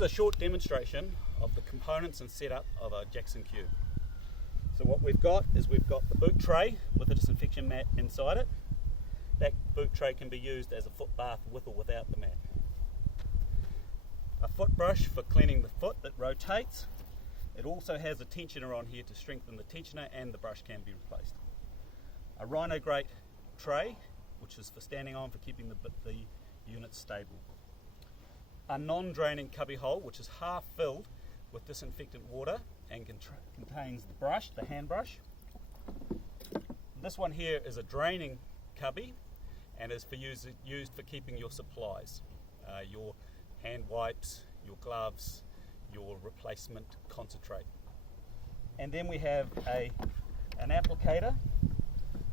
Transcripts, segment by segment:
is a short demonstration of the components and setup of a Jacson Cube. So what we've got is we've got the boot tray with a disinfection mat inside it. That boot tray can be used as a foot bath with or without the mat. A foot brush for cleaning the foot that rotates. It also has a tensioner on here to strengthen the tensioner, and the brush can be replaced. A rhino grate tray, which is for standing on for keeping the unit stable. A non-draining cubby hole, which is half filled with disinfectant water and contains the brush, the hand brush. This one here is a draining cubby and is used for keeping your supplies, your hand wipes, your gloves, your replacement concentrate. And then we have an applicator,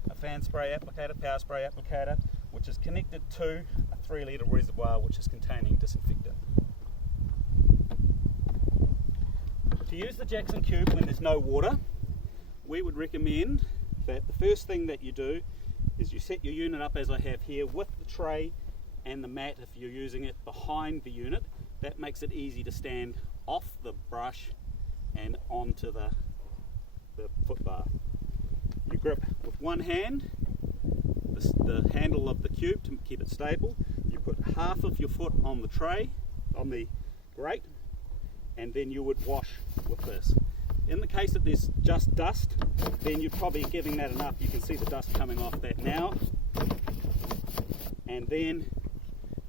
a fan spray applicator, power spray applicator, which is connected to a 3-litre reservoir which is containing disinfectant. To use the Jacson Cube when there's no water, we would recommend that the first thing that you do is you set your unit up as I have here with the tray and the mat if you're using it behind the unit. That makes it easy to stand off the brush and onto the foot bath. You grip with one hand the handle of the cube to keep it stable. You put half of your foot on the tray, on the grate, and then you would wash with this. In the case that there's just dust, then you're probably giving that enough. You can see the dust coming off that now. And then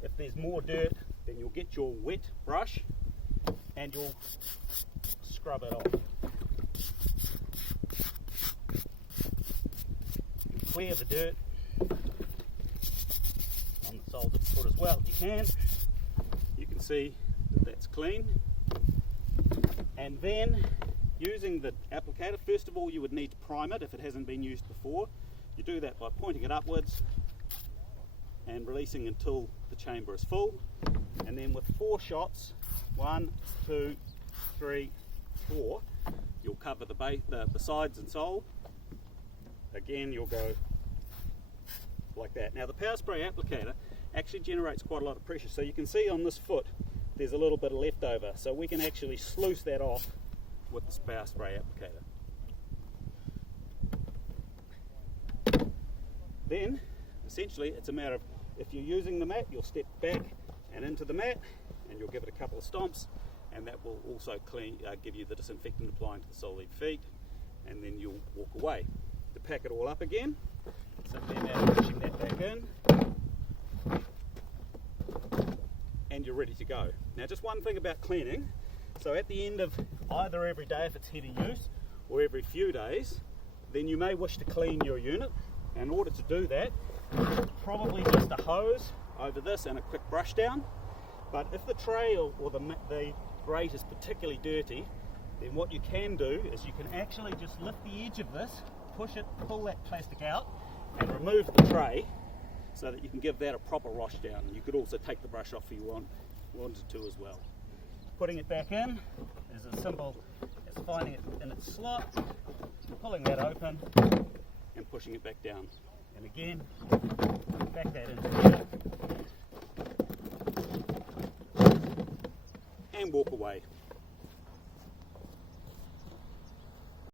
if there's more dirt, then you'll get your wet brush and you'll scrub it off. You clear the dirt on the soles of the foot as well if you can. You can see that that's clean. And then using the applicator, first of all you would need to prime it if it hasn't been used before. You do that by pointing it upwards and releasing until the chamber is full. And then with 4 shots, 1, 2, 3, 4, you'll cover the sides and sole. Again, you'll go like that. Now the power spray applicator actually generates quite a lot of pressure. So you can see on this foot there's a little bit of leftover. So we can actually sluice that off with this power spray applicator. Then, essentially, it's a matter of, if you're using the mat, you'll step back and into the mat, and you'll give it a couple of stomps, and that will also give you the disinfectant applying to the sole of your feet, and then you'll walk away. To pack it all up again, simply a matter of pushing that back in, and you're ready to go. Now, just one thing about cleaning. So at the end of either every day, if it's heavy use, or every few days, then you may wish to clean your unit. In order to do that, probably just a hose over this and a quick brush down. But if the tray or the grate is particularly dirty, then what you can do is you can actually just lift the edge of this, push it, pull that plastic out, and remove the tray so that you can give that a proper wash down. You could also take the brush off if you wanted to as well. Putting it back in is as simple as finding it in its slot, pulling that open, and pushing it back down. And again, back that in and walk away.